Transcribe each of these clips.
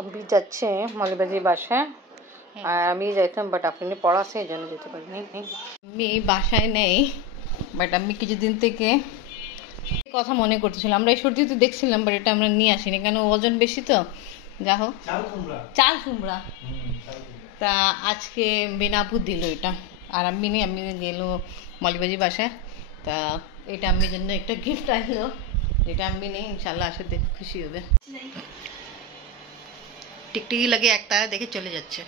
अभी যাচ্ছে মৌলবাজি বাসায় আর আমি যাইতাম বাট আপনি পড়া আছে এই জন্য যেতে পারিনি। আমি বাসায় নেই বাট আমি কিছুদিন থেকে কথা মনে করতেছিলাম, আমরা এই সর্দিতে দেখছিলাম বাট এটা আমরা নিয়ে আসিনি কেন ওজন বেশি তো। যা হোক চাল কুমড়া তা আজকে বিনাপু দিল এটা আর আমি নেই, আমি গেল মৌলবাজি বাসায় তা এটা আমি জন্য একটা গিফট আসলো যেটা আমি নেই ইনশাল্লাহ আসে দেখে খুশি হবে। টিকটিকি লাগে এক তারা দেখে চলে যাচ্ছে।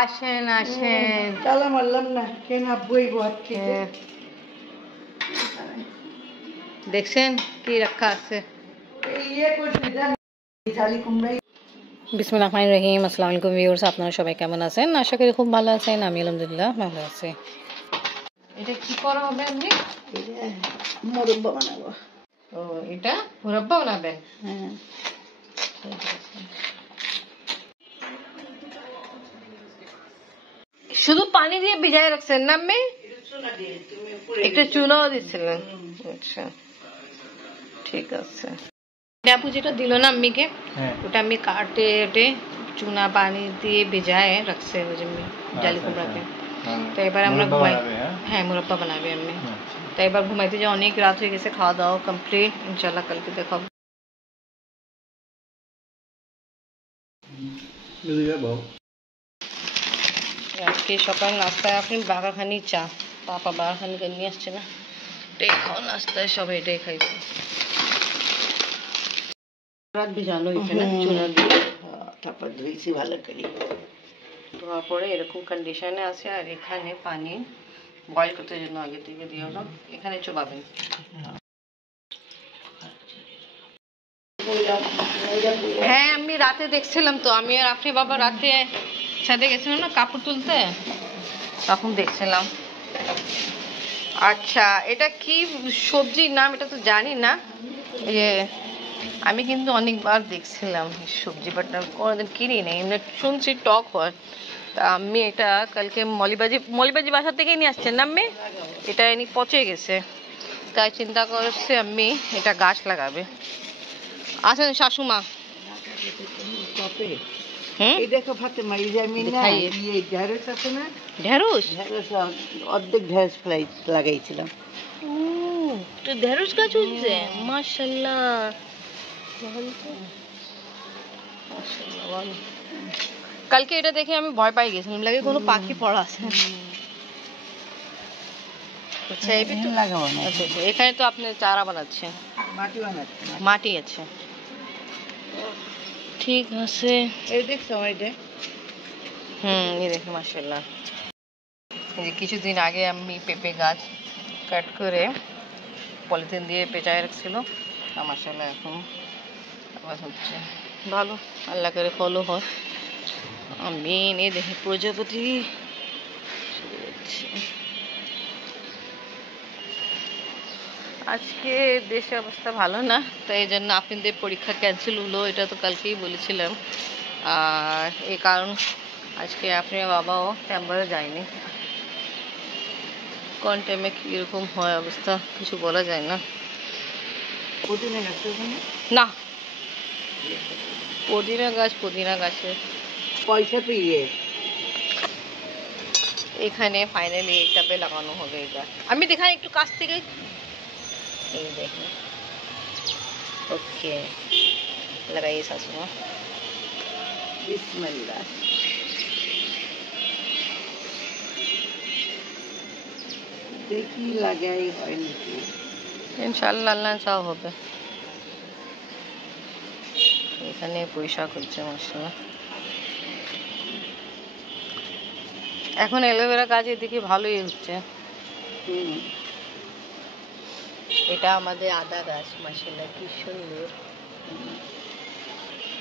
আসেন আসেন তালা মারলাম না কেন আব্বুই ঘর থেকে দেখছেন কি রাখা আছে। বিসমিল্লাহির রহমানির রহিম। আসসালামু আলাইকুম ভিউয়ার্স, আপনারা সবাই কেমন আছেন? আশা করি খুব ভালো আছেন। আমি আলহামদুলিল্লাহ ভালো আছি। এটা কি করা হবে আপনি? মুরব্বা বানাবো। ও এটা মুরব্বা বানাবেন? হ্যাঁ শুধু পানি দিয়ে ভিজায় রাখছেন না আপনি? একটু চুনাও দিচ্ছিলেন? আচ্ছা ঠিক আছে। আপু যেটা দিল না আম্মিকে ওটা আমি কাটে চুনা পানি দিয়ে ভিজায় রাখছে ওই যে জালি কুমড়াকে। তো এবার আমরা ঘুমাই। হ্যাঁ মুরব্বা বানাবে আমি। তো এবার ঘুমাইতে যে অনেক রাত হয়ে গেছে, খাওয়া দাওয়া কমপ্লিট, ইনশাল্লাহ কালকে দেখাবো। আজকে সকাল নাস্তায় আপনি বাগাখানি চা, পাপা বাগাখানি নিয়ে আসছে না, এটাই খাও নাস্তায়, সবাই এটাই খাইছে। রাত ভিজানো হয়েছে না চুনা দিয়ে, তারপর ধুইছি ভালো করে। ধোয়ার পরে এরকম কন্ডিশনে আছে আর এখানে পানি বয়েল করতে জন্য আগে থেকে দিয়ে হলো, এখানে চুবাবেন। হ্যাঁ আমি রাতে দেখছিলাম তো, আমি আর আপনি বাবা রাতে ছাদে গেছিলাম না কাপড় তুলতে, তখন দেখছিলাম। আচ্ছা এটা কি সবজির নাম এটা তো জানি না, আমি কিন্তু অনেকবার দেখছিলাম সবজি বাট কোনোদিন কিনি নেই, এমনি শুনছি টক হয়। তা আমি এটা কালকে মৌলবাজি বাসা থেকেই নিয়ে আসছেন না আমি, এটা এনে পচে গেছে তাই চিন্তা করছে আমি এটা গাছ লাগাবে। আছেন শাশুমা? অর্ধেক ঢেঁড়স ফ্লাই লাগাইছিলাম। ঢেঁড়স গাছ হয়েছে মাশাআল্লাহ। কালকে এটা দেখে আমি ভয় পাই গেছিলাম, লাগে কোনো পাখি পড়া আছে। আচ্ছা লাগাবো না। আচ্ছা এখানে তো আপনি চারা বানাচ্ছেন? মাটি বানাচ্ছি। মাটি আছে, ঠিক আছে। এই দেখছো এটা? এই দেখি মাশাআল্লাহ। এই কিছুদিন আগে আমি পেঁপে গাছ কাট করে পলিথিন দিয়ে পেঁচায় রাখছিল, মাশাআল্লাহ এখন আবার হচ্ছে ভালো, আল্লাহ করে ফলও হয়। আমি এই দেখি প্রজাপতি। আজকে দেশের অবস্থা ভালো না, তাই এই জন্য আপনাদের পরীক্ষা ক্যান্সেল হলো, এটা তো কালকেই বলেছিলাম। আর এই কারণ আজকে আপনার বাবাও চেম্বারে যায়নি। কোন টাইমে কীরকম হয় অবস্থা কিছু বলা যায় না। না পুদিনা গাছে পয়সা পেয়ে এখানে ফাইনালি এই টাবে লাগানো হবে। এটা আমি দেখাই একটু কাছ থেকে, এই দেখুন। ওকে লাগাইয়ে শাশুমা। বিসমিল্লাহ। দেখি লাগাই হয় নাকি, ইনশাআল্লাহ আল্লাহ চাও হবে। এখানে পয়সা করছে মাশাআল্লাহ। এখন অ্যালোভেরা গাছ এদিকে ভালোই হচ্ছে। এটা আমাদের আদা গাছ মাশাআল্লাহ কি সুন্দর।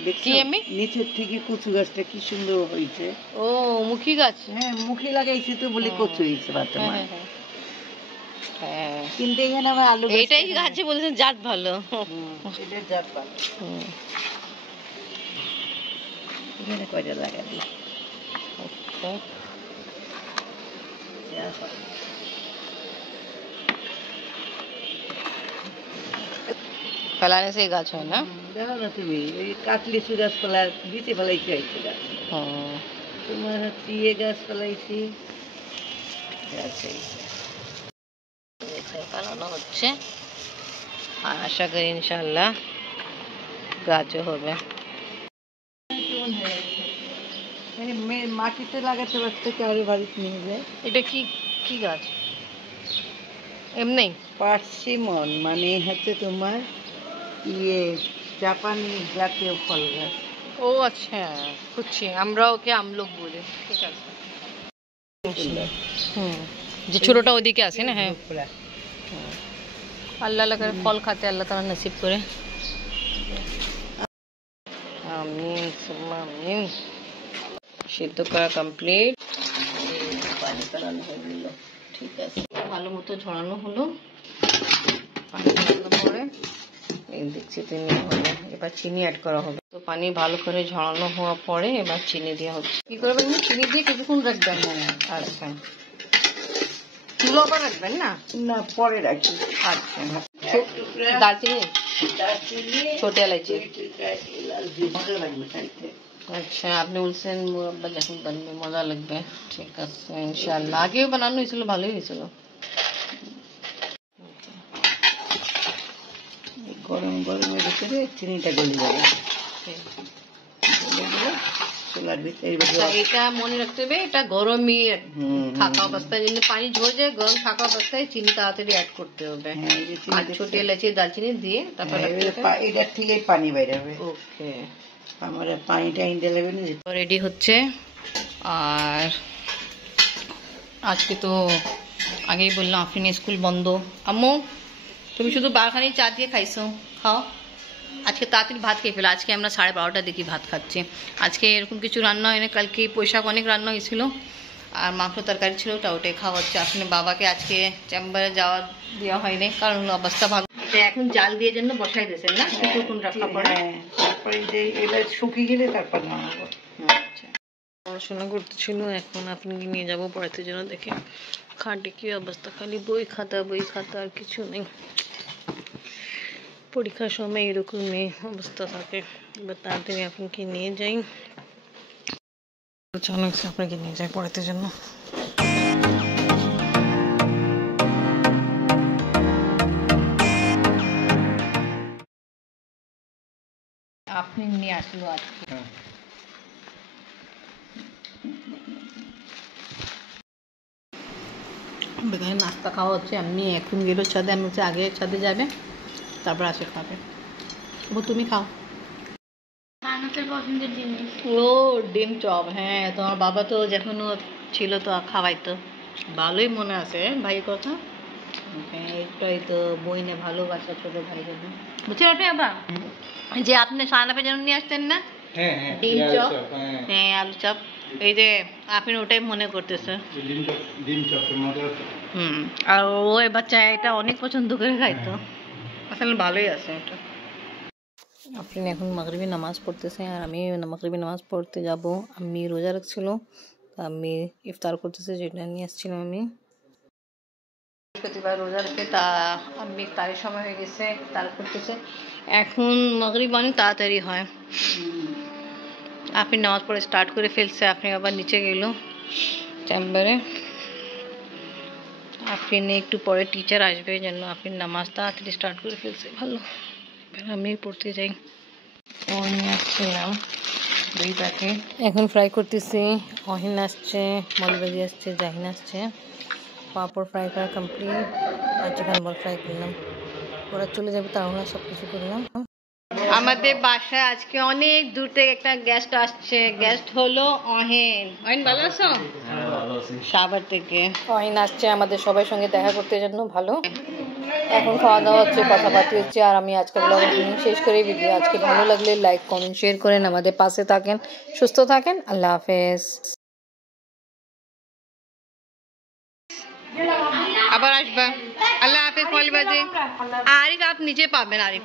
দেখি আমি নিচের থেকে কচু গাছটা কি সুন্দর হয়েছে। ও মুখী গাছ? হ্যাঁ মুখী লাগাইছি তো বলি কচু হয়েছে। হ্যাঁ কিন্তু এখানে আমার আলু এইটাই গাছে বলছেন জাত ভালো, এটা জাত ভালো। এখানে কয়টা লাগাবি? फैलाने से ही गाछ है ना। দেখো না তুমি ওই কাটলিচু গাছ ফেলার দিতে ফেলাইছি হয়েছে গাছ, হুম, তোমার হচ্ছে ইয়ে গাছ ফেলাইছি গাছ হয়েছে। ফেলানো হচ্ছে আর আশা করি ইনশাআল্লাহ গাছও হবে। মানে মাটিতে লাগাতে পারতে কারো বাড়িতে নিয়ে যায়। এটা কি কি গাছ? এমনি পার্সিমন মানে হচ্ছে তোমার ইয়ে জাপানি জাতীয় ফল গাছ। ও আচ্ছা, বুঝছি, আমরা ওকে আমলক বলি। ঠিক আছে। হুম, যে ছোটটা ওদিকে আছে না। হ্যাঁ, ঝোপড়া। আল্লাহ আল্লাহ করে ফল খাতে আল্লাহ তাআলা নসিব করে। আমিন সুম্মা আমিন। সিদ্ধ করা কমপ্লিট, পানি ফেলানো হয়ে গেল। ঠিক আছে, ভালো মতো ঝরানো হলো। পানি ঝরানোর পরে এই দেখছি চিনি হলো, এবার চিনি অ্যাড করা হবে। তো পানি ভালো করে ঝরানো হওয়ার পরে এবার চিনি দেওয়া হচ্ছে। কি করবেন? চিনি দিয়ে কিছুক্ষণ রাখবেন। আচ্ছা, চুলো আবার রাখবেন না? না পরে রাখি। আচ্ছা, এক টুকরা দারচিনি, দারচিনি, ছোট এলাচি। দুই টুকরা এলাচি। মজা লাগবে খাইতে। আচ্ছা, আপনি বলছেন মুরাব্বা যখন বানবে মজা লাগবে। ঠিক আছে ইনশাআল্লাহ। আগেও বানানো হয়েছিল, ভালোই হয়েছিল। এই গরম গরমের ভিতরে চিনিটা গলে যাবে। গলে গেলে চুলার ভিতরে আচ্ছা, এটা মনে রাখতে হবে, এটা গরমই থাকা হুম। অবস্থায়, যেন পানি ঝরে যায়, গরম থাকা অবস্থায় চিনি তাড়াতাড়ি অ্যাড করতে হবে। হ্যাঁ, এই যে আর চিনি ছোট এলাচি দারচিনি দিয়ে তারপর এটার থেকেই পানি বাইরে হবে। ওকে, আমার পানিটা ইন্দে লাগবে না। রেডি হচ্ছে। আর আজকে তো আগেই বললাম আফরিন স্কুল বন্ধ। আম্মু, তুমি শুধু বারখানি চা দিয়ে খাইছো, খাও। আজকে তাড়াতাড়ি ভাত খেয়ে ফেলো। আজকে আমরা 12:30 দেখি ভাত খাচ্ছি। আজকে এরকম কিছু রান্না হয় না, কালকে পোশাক অনেক রান্না হয়েছিল আর মাংস তরকারি ছিল, ওটাই খাওয়া হচ্ছে। আসলে বাবাকে আজকে চেম্বারে যাওয়া দেওয়া হয়নি, কারণ ওর অবস্থা ভালো। এটা এখন জাল দিয়ে জন্য বসাই দিয়েছেন না, কিছুক্ষণ রাখা পরে। তারপরে যে এটা শুকিয়ে গেলে তারপর নামাবো। আচ্ছা, পড়াশোনা করতেছিল, এখন আপনাকে নিয়ে যাবো পড়াতে জন্য। দেখে খাটে কি অবস্থা, খালি বই খাতা আর কিছু নেই। পরীক্ষার সময় এরকমই অবস্থা থাকে। এবার তাড়াতাড়ি আপনাকে নিয়ে যাই, চলো আপনাকে নিয়ে যাই পড়াতে জন্য। আপনি নিয়ে আসলো আজকে। এখানে নাস্তা খাওয়া হচ্ছে। আমি এখন গেলো ছাদে, আমি হচ্ছে আগে ছাদে যাবে, তারপর আসে খাবে। ও তুমি খাও। পছন্দের জিনিস ও ডিম চপ, হ্যাঁ, তোমার বাবা তো যখন ও ছিল তো খাওয়াইতো। ভালোই মনে আছে ভাই কথা। হ্যাঁ, এইটাই তো বইনে ভালোবাসা ছোট ভাই জন্য, বুঝছেন আপনি আবার যে আপনি সানাপে যেন নিয়ে আসতেন না ডিম চপ। হ্যাঁ, আলু চপ, এই যে আপনি ওটাই মনে করতেছে। আর ও বাচ্চা এটা অনেক পছন্দ করে খাইতো। আসলে ভালোই আছে এটা। আপনি এখন মাগরিবি নামাজ পড়তেছে আর আমি মাগরিবি নামাজ পড়তে যাব। আমি রোজা রাখছিল, আমি ইফতার করতেছে, যেটা নিয়ে আসছিলাম আমি। বৃহস্পতিবার রোজা রেখে তা আমি ইফতারের সময় হয়ে গেছে, ইফতার করতেছে। এখন মাগরিব অনেক তাড়াতাড়ি হয়। আপনি নামাজ পড়ে স্টার্ট করে ফেলছে, আপনি আবার নিচে গেল চেম্বারে। আপনি একটু পরে টিচার আসবে, যেন আপনি নামাজ তাড়াতাড়ি স্টার্ট করে ফেলছে, ভালো। এবার আমি পড়তে যাই। নিয়ে আসছিলাম 2 প্যাকেট, এখন ফ্রাই করতেছি। অহিন আসছে, মলবাজি আসছে, জাহিন আসছে। পাঁপড় ফ্রাই করা কমপ্লিট, আর চিকেন বল ফ্রাই করলাম। ওরা চলে যাবে, তাহলে সব কিছু করলাম। আমাদের বাসায় আজকে অনেক দূর থেকে একটা গেস্ট আসছে। গেস্ট হলো অহিন। অহিন ভালো আছো? সাভার থেকে অহিন আসছে আমাদের সবার সঙ্গে দেখা করতে জন্য। ভালো, এখন খাওয়া দাওয়া হচ্ছে, কথাবার্তা হচ্ছে। আর আমি আজকে ব্লগ শেষ করে ভিডিও আজকে ভালো লাগলে লাইক কমেন্ট শেয়ার করেন, আমাদের পাশে থাকেন, সুস্থ থাকেন। আল্লাহ হাফেজ। আবার আসবা। আল্লাহ হাফেজ। মলিবাজি আরিফ, আপনি নিচে পাবেন আরিফ।